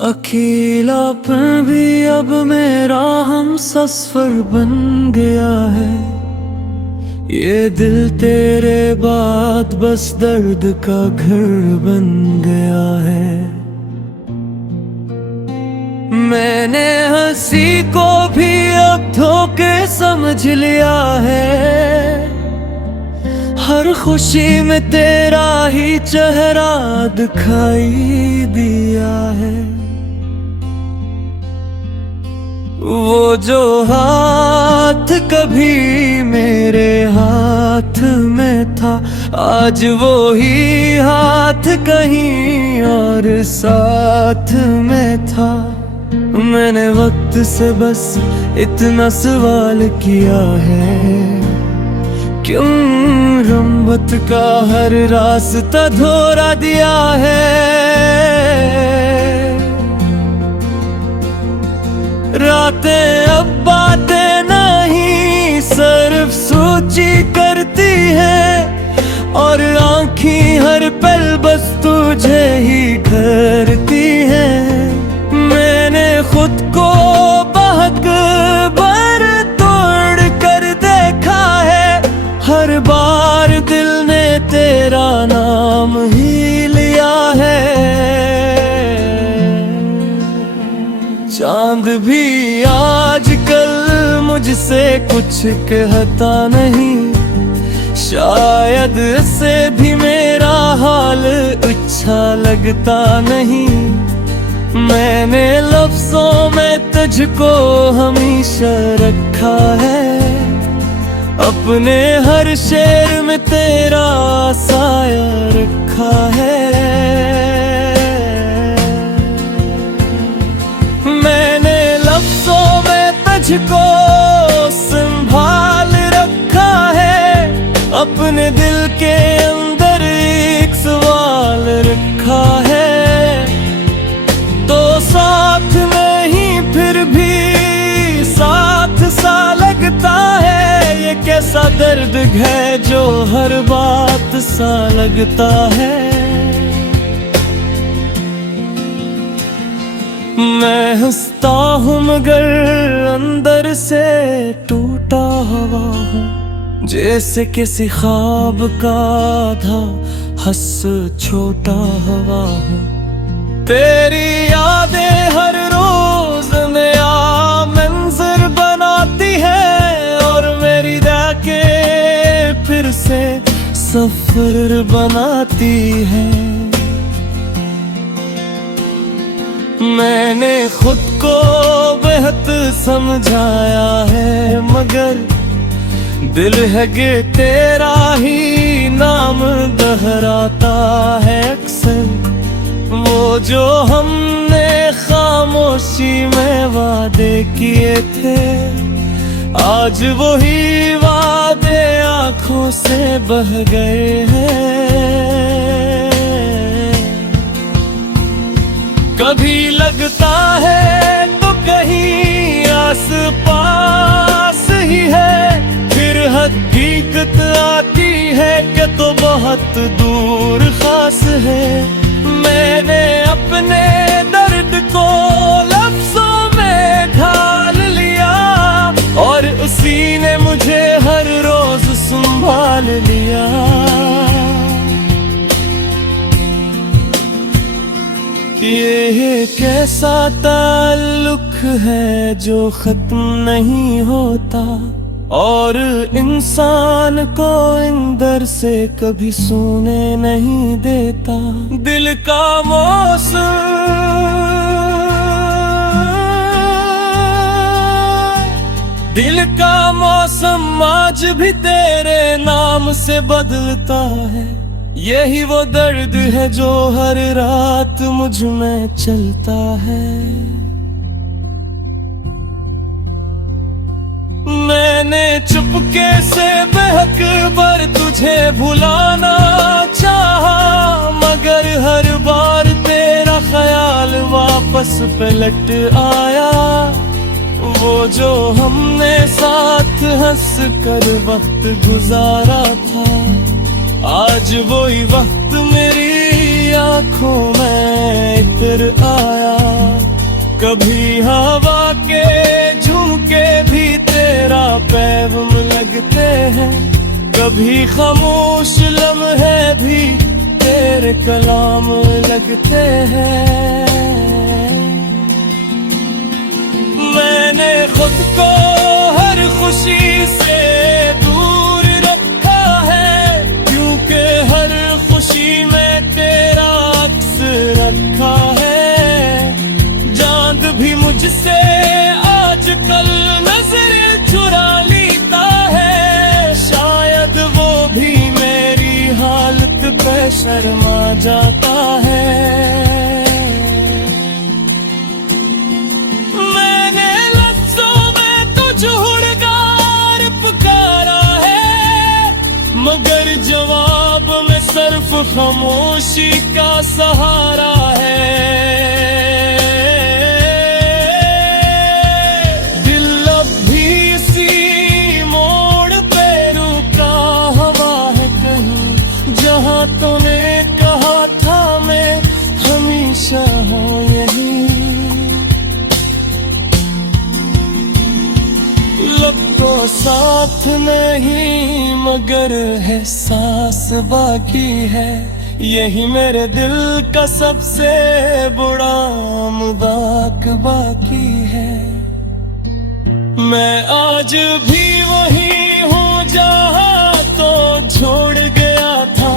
अकेलापन भी अब मेरा हम सफर बन गया है। ये दिल तेरे बाद बस दर्द का घर बन गया है। मैंने हंसी को भी अब धोखे समझ लिया है। हर खुशी में तेरा ही चेहरा दिखाई दिया है। वो जो हाथ कभी मेरे हाथ में था, आज वो ही हाथ कहीं और साथ में था। मैंने वक्त से बस इतना सवाल किया है, क्यों रंबत का हर रास्ता धोरा दिया है। रातें अब बातें नहीं सिर्फ सोची करती है, और आँखें हर पल बस तुझे ही करती है। मैंने खुद को बहक भर तोड़ कर देखा है, हर बार दिल ने तेरा नाम ही लिया है। चांद भी आजकल मुझसे कुछ कहता नहीं, शायद इससे भी मेरा हाल अच्छा लगता नहीं। मैंने लफ्जों में तुझको हमेशा रखा है, अपने हर शेर में तेरा साया रखा है। मैंने लफ्जों में तुझको संभाल रखा है, अपने दिल के अंदर एक सवाल रखा है। तो साथ में ही फिर भी साथ सा लगता है, ये कैसा दर्द है जो हर बात सा लगता है। मैं हंसता हूँ मगर अंदर से टूटा हुआ हूँ, जैसे किसी ख्वाब का आधा हंस छोटा हुआ हूँ। तेरी यादें हर रोज नया मंजर बनाती है, और मेरी के फिर से सफर बनाती है। मैंने खुद को बेहद समझाया है, मगर दिल है कि तेरा ही नाम दोहराता है अक्सर। वो जो हमने खामोशी में वादे किए थे, आज वही वादे आँखों से बह गए हैं। कभी लगता है तो कहीं आस पास ही है, फिर हकीकत आती है कि तो बहुत दूर खास है। मैंने अपने दर्द को लफ्जों में ढाल लिया, और उसी ने मुझे हर रोज संभाल लिया। ये कैसा ताल्लुक है जो खत्म नहीं होता, और इंसान को अंदर से कभी सोने नहीं देता। दिल का मौसम आज भी तेरे नाम से बदलता है। यही वो दर्द है जो हर रात मुझ में चलता है। मैंने चुपके से बहक पर तुझे भुलाना चाहा, मगर हर बार तेरा ख्याल वापस पलट आया। वो जो हमने साथ हंस कर वक्त गुजारा था, आज वही वक्त मेरी आंखों में खातिर आया। कभी हवा के झुमके भी तेरा पैगाम लगते हैं, कभी खामोश लम्हे भी तेरे कलाम लगते हैं। मैंने खुद को हर खुशी से दूर रखा है, क्योंकि हर खुशी में तेरा अक्स रखा है। चांद भी मुझसे आजकल नजर चुरा लेता है, शायद वो भी मेरी हालत पे शर्मा जाता है। मगर जवाब में सिर्फ खामोशी का सहारा है। दिल अब भी इसी मोड़ पे रुका हुआ है कहीं, जहां तूने कहा था मैं हमेशा हूँ यहीं। लब तो साथ नहीं मगर है सांस बाकी है, यही मेरे दिल का सबसे बड़ा मजाक बाकी है। मैं आज भी वही हूँ जहाँ तो छोड़ गया था,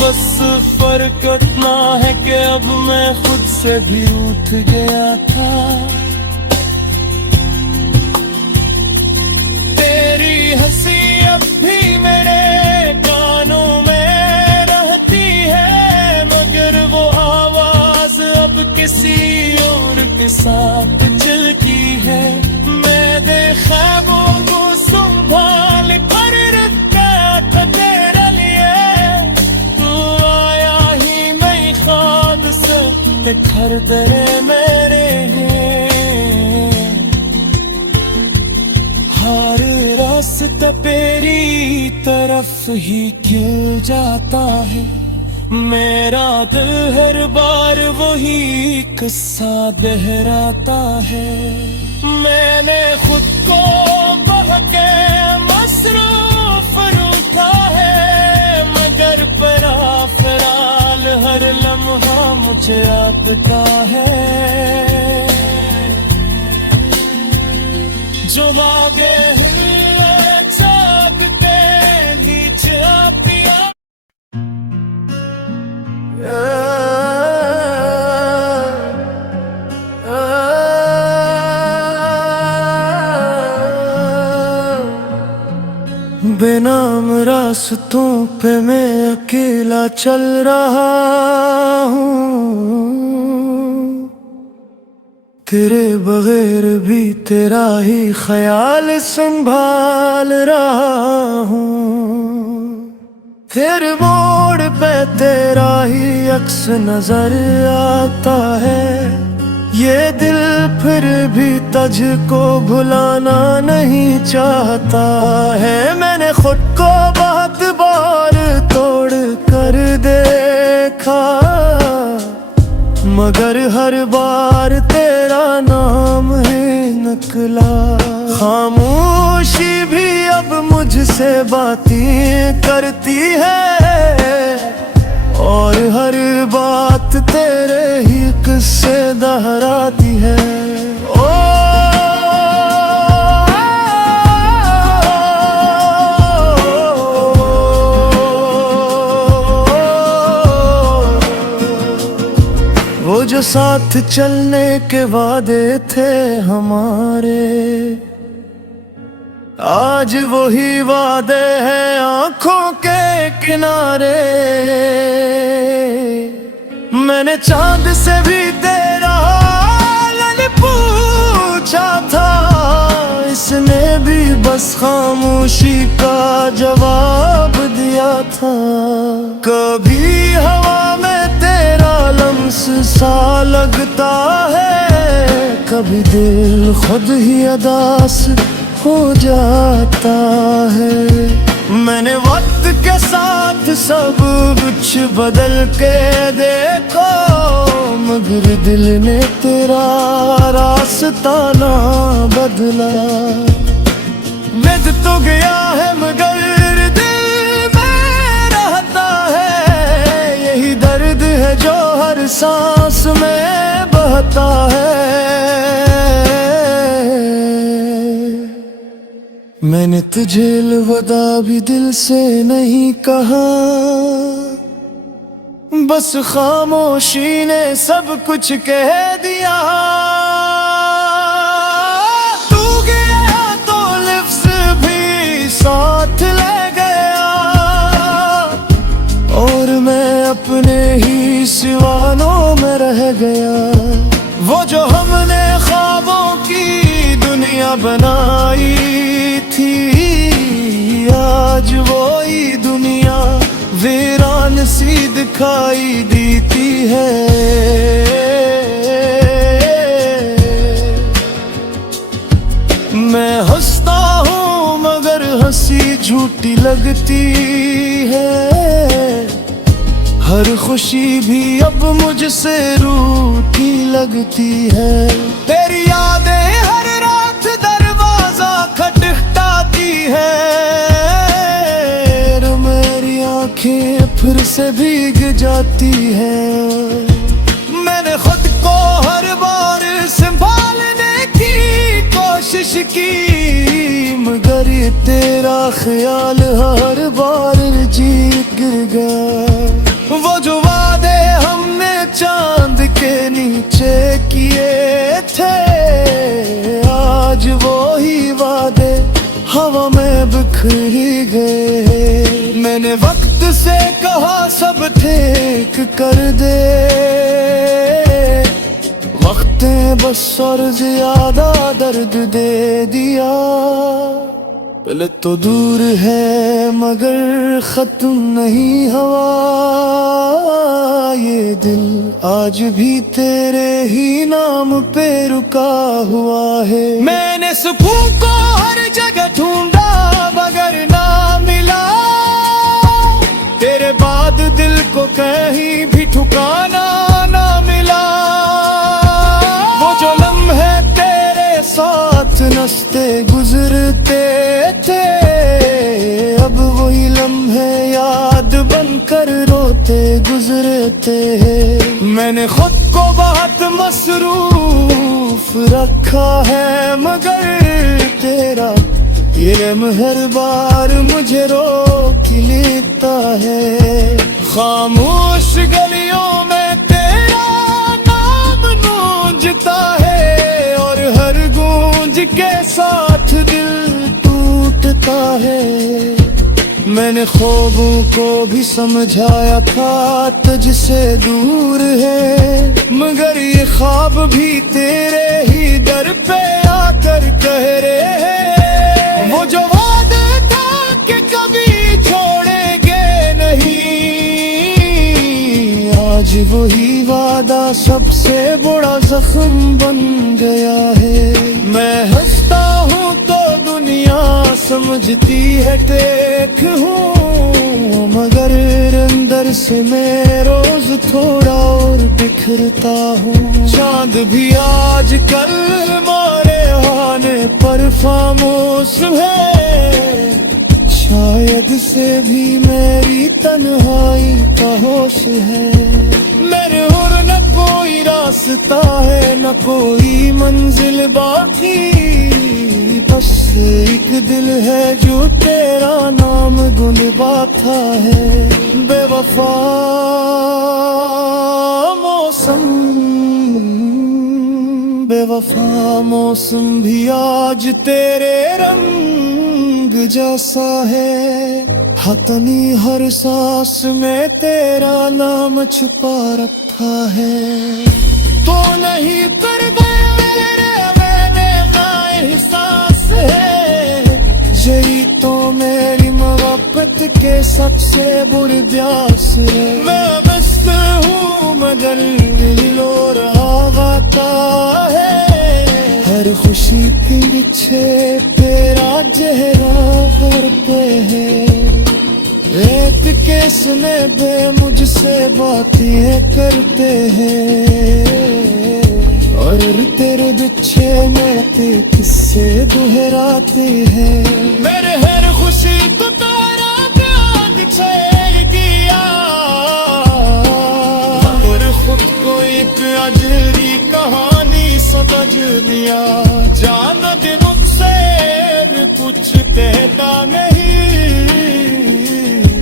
बस फर्क इतना है कि अब मैं खुद से भी उठ गया था। हंसी अब भी मेरे कानों में रहती है, मगर वो आवाज अब किसी और के साथ चलती है। मैं ख्वाबों को संभाल कर रखा था तेरे लिए, तू आया ही मैं ख्वाब से घर तेरे मेरे हैं। हर रास्ता तेरी तरफ ही क्यों जाता है, मेरा दिल हर बार वही किस्सा दोहराता है। मैंने खुद को बहके मसरूफ रूठा है, मगर फिराल हर लम्हा मुझे आपका है। जो मांगे चाहते नीचे आती बेनाम रास्तों पे मैं अकेला चल रहा हूँ, तेरे बगैर भी तेरा ही ख्याल संभाल रहा हूँ। फिर मोड़ पे तेरा ही अक्स नजर आता है, ये दिल फिर भी तुझको भुलाना नहीं चाहता है। मैंने खुद को बहुत बार तोड़ कर देखा, मगर हर बार तेरा नाम ही निकला। खामोशी भी अब मुझसे बातें करती है, और हर बात तेरे ही किस्से दोहराती है। वो जो साथ चलने के वादे थे हमारे, आज वही वादे हैं आंखों के किनारे। मैंने चांद से भी तेरा हाल पूछा था, इसने भी बस खामोशी का जवाब दिया था। कभी हवा में तेरा लम्स सा लगता है, कभी दिल खुद ही अदास हो जाता है। मैंने वक्त के साथ सब कुछ बदल के देखो, मगर दिल ने तेरा रास्ता ना बदला। मिट तो गया है मगर दिल में रहता है, यही दर्द है जो हर सांस में बहता है। मैंने तुझे अलविदा भी दिल से नहीं कहा, बस खामोशी ने सब कुछ कह दिया। तू गया तो लिफ्ज़ भी साथ ले गया, और मैं अपने ही सिवानों में रह गया। वो जो हमने ख्वाबों की दुनिया बनाई थी, आज वही दुनिया वीरान सी दिखाई देती है। मैं हंसता हूँ मगर हंसी झूठी लगती है, हर खुशी भी अब मुझसे रूठी लगती है। तेरी यादें हर रात दरवाजा खटखटाती है, मेरी आंखें फिर से भीग जाती है। मैंने खुद को हर बार संभालने की कोशिश की, मगर ये तेरा ख्याल हर बार जी गिर गया। वो जो वादे हमने चांद के नीचे किए थे, आज वो ही वादे हवा में बिखर गए। मैंने वक्त से कहा सब ठीक कर दे, वक्त ने बस और ज्यादा दर्द दे दिया। पहले तो दूर है मगर खत्म नहीं हवा, ये दिल आज भी तेरे ही नाम पे रुका हुआ है। मैंने सुकून को हर जगह ढूंढा मगर ना मिला, तेरे बाद दिल को कहीं भी ठिकाना ना मिला। वो जो लम्हे तेरे साथ नस्ते गुजरते थे, अब वही लम्हे याद बनकर रोते गुजरते हैं। मैंने खुद को बहुत मसरूफ रखा है मगर तेरा ये हर बार मुझे रोक लेता है। खामोश गलियों में तेरा नाम गूंजता है, और हर गूंज के साथ दिल टूटता है। मैंने ख्वाबों को भी समझाया था तुझसे दूर है, मगर ये ख्वाब भी तेरे ही दर पे आकर कह रहे हैं। वो जो वादा था कि कभी छोड़ेंगे नहीं, आज वही वादा सबसे बड़ा जख्म बन गया है। मैं हंसता हूँ तो दुनिया समझती है टेक हूँ, मगर अंदर से मैं रोज थोड़ा और बिखरता हूँ। चांद भी आज कल मारे आने पर खामोश है, शायद से भी मेरी तन्हाई का होश है। मेरे और न कोई रास्ता है न कोई मंजिल बाकी, बस एक दिल है जो तेरा नाम गुनगुनाता है। बेवफा मौसम, बेवफा मौसम भी आज तेरे रंग जैसा है। हतनी हर सांस में तेरा नाम छुपा रखा है। तो नहीं कर मेरे मैंने ना एहसास है, यही तो मेरी मोहब्बत के सबसे बुरी प्यास है। मैं बस हूँ मगर दिल रहा गाता है, हर खुशी के पीछे तेरा चेहरा हर पे है। रेत के सुने बे मुझसे बातें करते हैं, और तेरे बिच्छे में ते किस्से दोहराते हैं। मेरे हर खुशी तो तारा त्याग छे गया, और खुद को एक अजरी कहानी समझ लिया। जाना दे मुझसे कुछ कहता नहीं,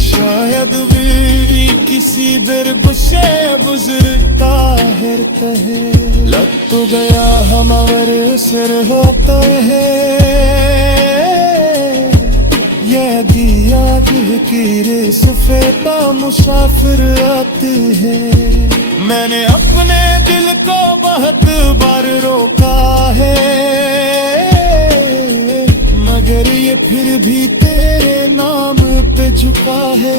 शायद भी किसी दर से गुजरता है कहे। लग तो गया हमारे सिर होता है, ये दिया दिल की रेस फेता मुसाफिर आते हैं। मैंने अपने दिल को बहुत बार रोका है, मगर ये फिर भी तेरे नाम पे झुका है।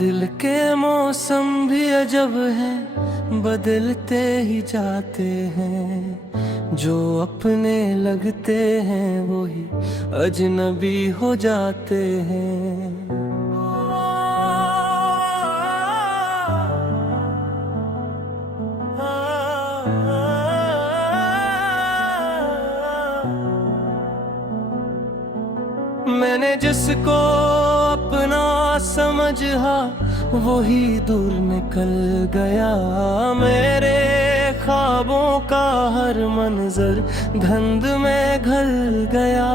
दिल के मौसम भी अजब हैं, बदलते ही जाते हैं। जो अपने लगते हैं वही अजनबी हो जाते हैं। मैंने जिसको अपना समझा वही दूर निकल गया। मेरे ख्वाबों का हर मंजर धुंध में घल गया।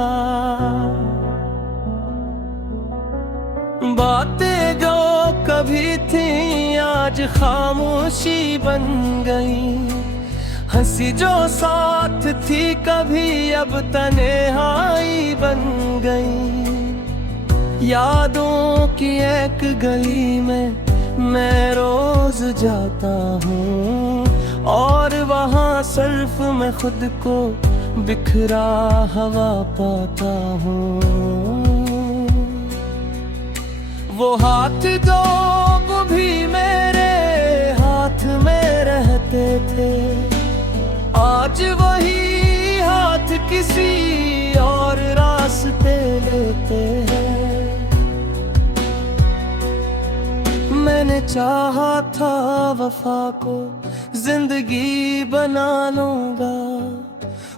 बातें जो कभी थी आज खामोशी बन गई। हंसी जो साथ थी कभी अब तन्हाई बन गई। यादों की एक गली में मैं रोज जाता हूँ, और वहाँ सिर्फ मैं खुद को बिखरा हवा पाता हूँ। वो हाथ जो वो भी मेरे हाथ में रहते थे, आज वही हाथ किसी और रास्ते लेते हैं। मैंने चाहा था वफा को जिंदगी बना लूंगा,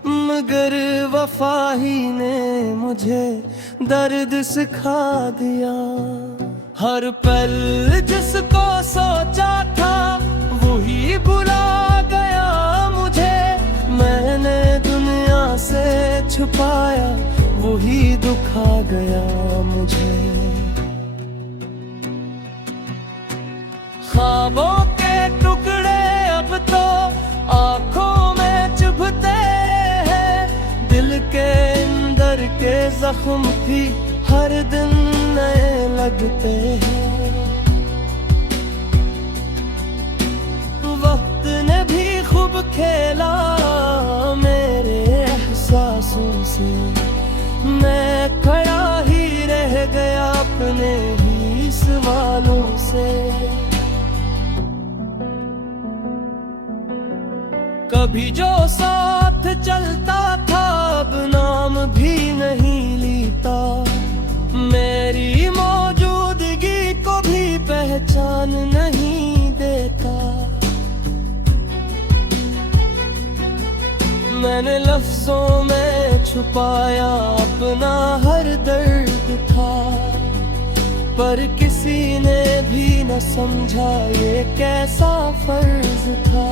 मगर वफा ही ने मुझे दर्द सिखा दिया। हर पल जिसको सोचा था वही बुला गया मुझे। मैंने दुनिया से छुपाया वही दुखा गया मुझे। ख्वाबों के टुकड़े अब तो आंखों में चुभते हैं। दिल के अंदर के जख्म भी हर दिन नए लगते हैं। वक्त ने भी खूब खेला मेरे एहसासों से। मैं खड़ा ही रह गया अपने ही सवालों से। कभी जो साथ चलता था अब नाम भी नहीं लेता। मेरी मौजूदगी को भी पहचान नहीं देता। मैंने लफ्जों में छुपाया अपना हर दर्द था, पर किसी ने भी न समझा ये कैसा फर्ज था।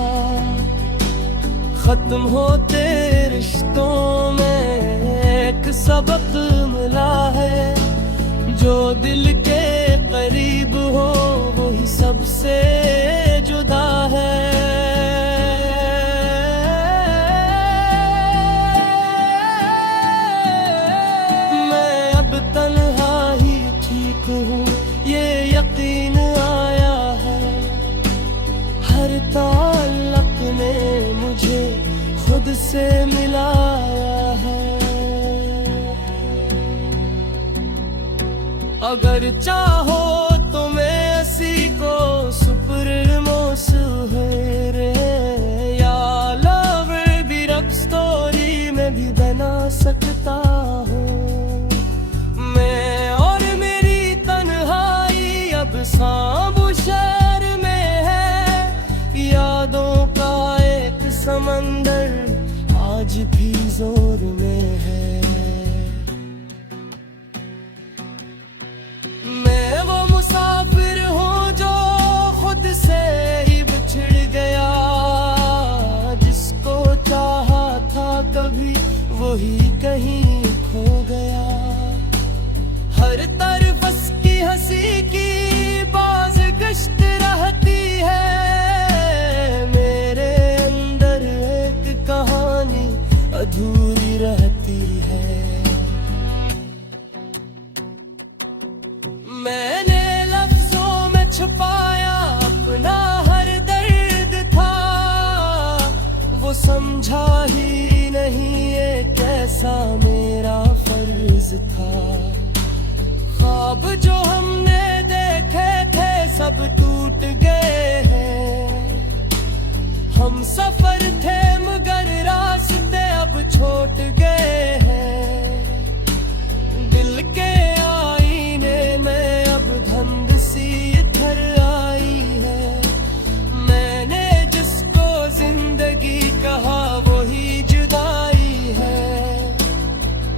खत्म होते रिश्तों में एक सबक मिला है, जो दिल के करीब हो वही सबसे जुदा है। मैं अब तन्हा ही ठीक हूँ ये यकीन आया है। हर ताल्लुक ने मुझे खुद से मिलाया है। अगर चाहो ही कहीं खो गया। हर तरफ उसकी हंसी की बाज गश्त रहती है, मेरे अंदर एक कहानी अधूरी रहती है। मैंने लफ्जों में छुपाया अपना हर दर्द था, वो समझा ही नहीं ये कैसा मेरा फर्ज था। ख्वाब जो हमने देखे थे सब टूट गए हैं, हम सफर थे मगर रास्ते अब छूट गए हैं। दिल के आईने में अब धुंध सी इधर आई है, मैंने जिसको जिंदगी कहा वही जुदाई है।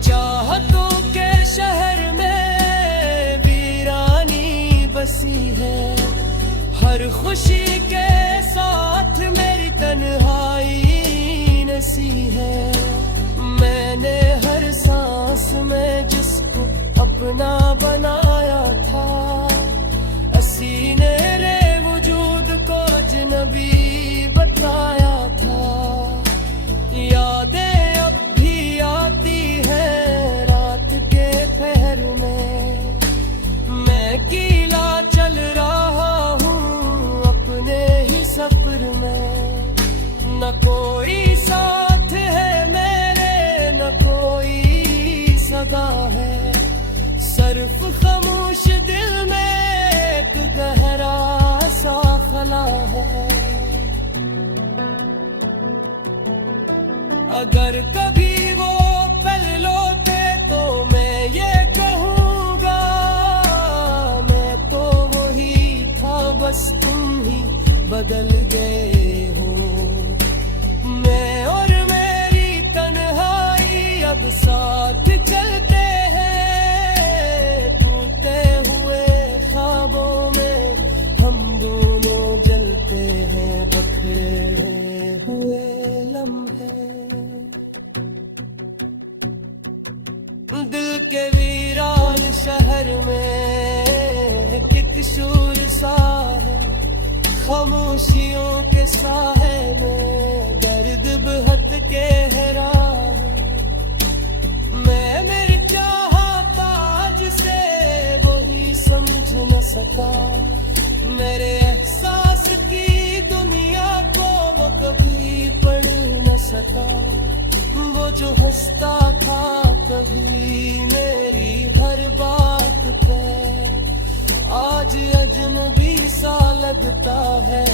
चाहतों के शहर में वीरानी बसी है, हर खुशी के साथ मेरी तन्हाई नसी है। मैंने हर सांस में जिसको अपना बनाया था, सीने रे वजूद को अजनबी बताया था। यादें अब भी आती है रात के पहर में, मैं कीला चल रहा हूँ अपने ही सफर में। न कोई साथ है मेरे न कोई सदा है, सिर्फ खामोश दिल में एक गहरा सा खला है। अगर कभी वो पल लौटे तो मैं ये कहूँगा, मैं तो वही था बस तुम ही बदल गए हो। मैं और मेरी तन्हाई अब साथ चलते हैं, टूटे हुए ख्वाबों में हम दोनों जलते हैं, बखरे हुए लम्हे। दिल के वीरान शहर में एक शूर सा है, खामोशियों के साहे में दर्द बहत के हैरा है। मैं मेरी चाहत आज से वही समझ न सका, मेरे एहसास की दुनिया को वो कभी पढ़ न सका। वो जो हंसता था कभी मेरी हर बात पे, आज अजनबी सा लगता है।